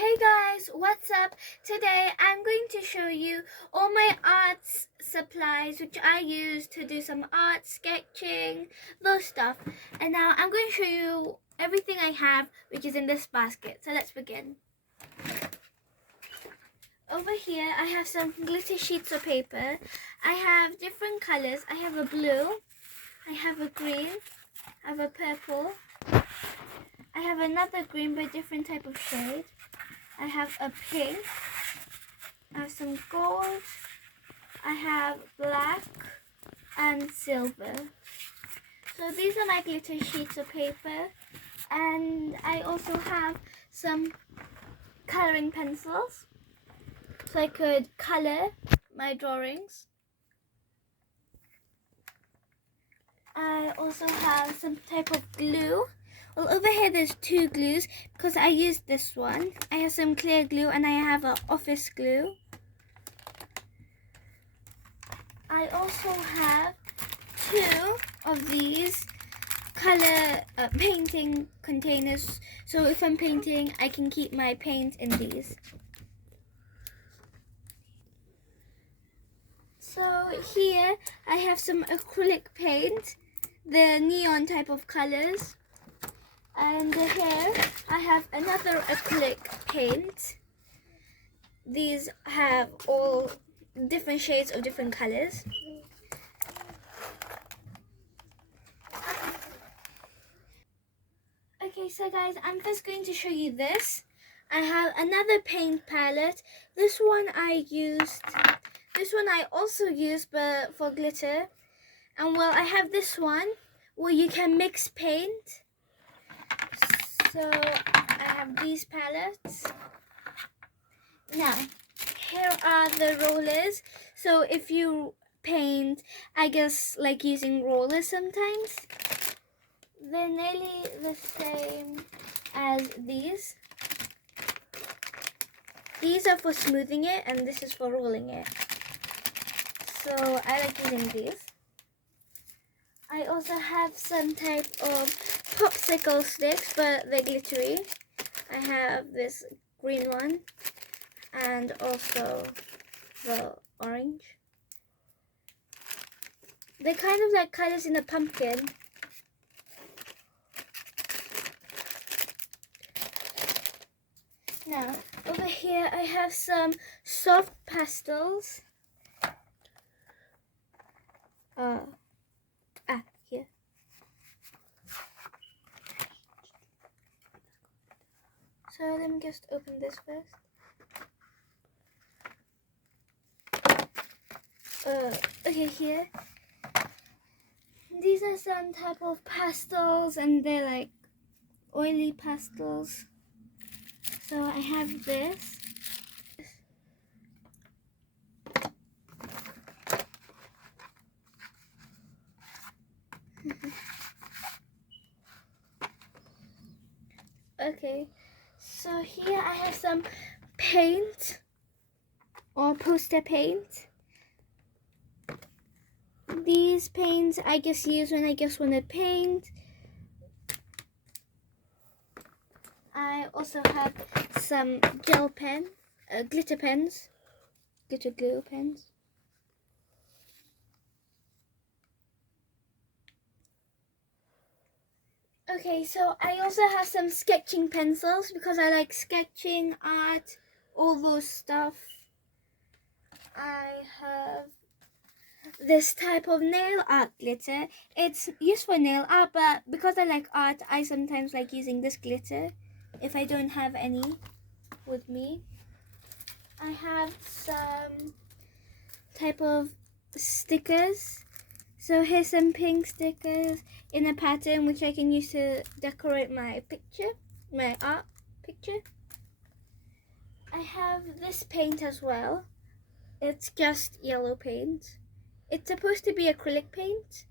Hey guys, what's up? Today I'm going to show you all my arts supplies which I use to do some art, sketching, those stuff. And now I'm going to show you everything I have which is in this basket. So let's begin. Over here I have some glitter sheets of paper. I have different colors. I have a blue, I have a green, I have a purple, I have another green but different type of shade. I have a pink, I have some gold, I have black and silver. So these are my glitter sheets of paper, and I also have some coloring pencils so I could color my drawings. I also have some type of glue. Well, over here there's two glues because I used this one. I have some clear glue and I have an office glue. I also have two of these color painting containers. So if I'm painting, I can keep my paint in these. So here I have some acrylic paint, the neon type of colors. And here I have another acrylic paint. These have all different shades of different colors. Okay, so guys, I'm first going to show you this. I have another paint palette. This one I also used but for glitter. And well, I have this one where you can mix paint. So I have these palettes. Now, here are the rollers. So if you paint, I guess like using rollers sometimes, they're nearly the same as these. These are for smoothing it and this is for rolling it. So I like using these. I also have some type of popsicle sticks, but they're glittery. I have this green one and also the orange. They're kind of like colors in a pumpkin. Now, over here I have some soft pastels. Here. So let me just open this first. Okay, here. These are some type of pastels and they're like oily pastels. So I have this. Okay, so here I have some paint or poster paint. These paints I just use when I just want to paint. I also have some gel pen, glitter pens, glitter glue pens. Okay, so I also have some sketching pencils because I like sketching, art, all those stuff. I have this type of nail art glitter. It's used for nail art, but because I like art, I sometimes like using this glitter if I don't have any with me. I have some type of stickers. So here's some pink stickers in a pattern which I can use to decorate my picture, my art picture. I have this paint as well. It's just yellow paint. It's supposed to be acrylic paint.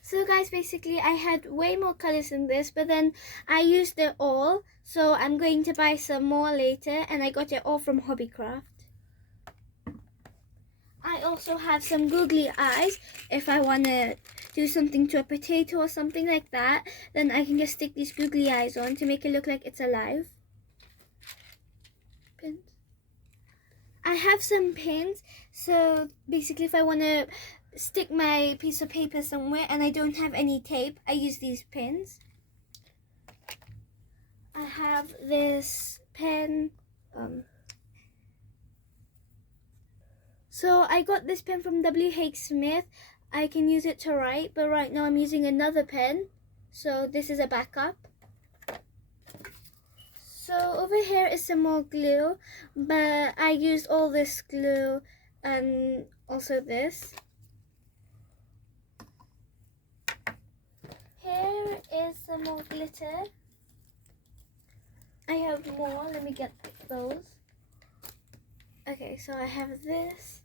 So guys, basically I had way more colors than this, but then I used it all. So I'm going to buy some more later, and I got it all from Hobbycraft. I also have some googly eyes. If I want to do something to a potato or something like that, then I can just stick these googly eyes on to make it look like it's alive. I have some pins, so basically if I want to stick my piece of paper somewhere and I don't have any tape, I use these pins. I have this pen. So I got this pen from W.H. Smith. I can use it to write, but right now I'm using another pen. So this is a backup. So over here is some more glue, but I used all this glue and also this. Here is some more glitter. I have more, let me get those. Okay, so I have this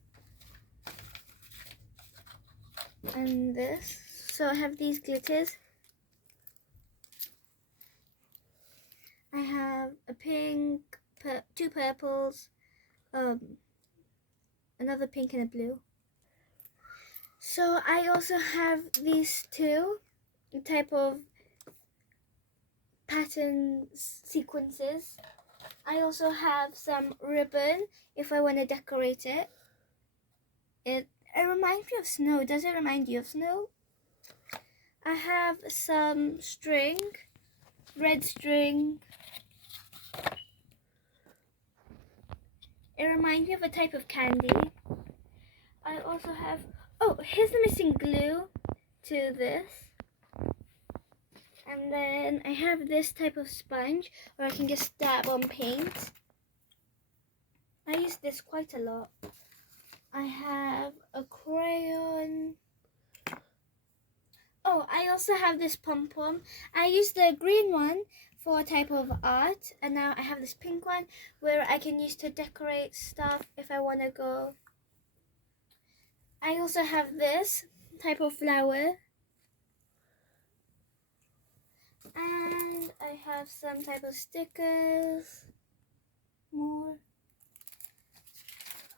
and this. So I have these glitters. I have a pink, two purples, another pink and a blue. So I also have these two type of pattern sequences. I also have some ribbon if I want to decorate it. It reminds me of snow. Does it remind you of snow? I have some string, red string. It reminds me of a type of candy. I also have, oh, here's the missing glue to this. And then I have this type of sponge where I can just dab on paint. I use this quite a lot. I have a crayon. Oh, I also have this pom-pom. I used the green one for a type of art, and now I have this pink one where I can use to decorate stuff if I want to go. I also have this type of flower, and I have some type of stickers, more,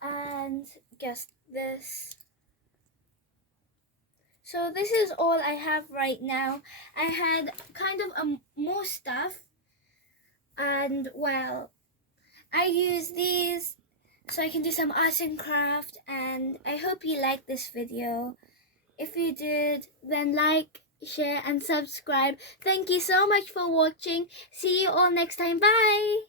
and just this. So this is all I have right now. I had kind of more stuff, and well, I use these so I can do some arts and craft, and I hope you liked this video. If you did, then like, share and subscribe. Thank you so much for watching. See you all next time. Bye!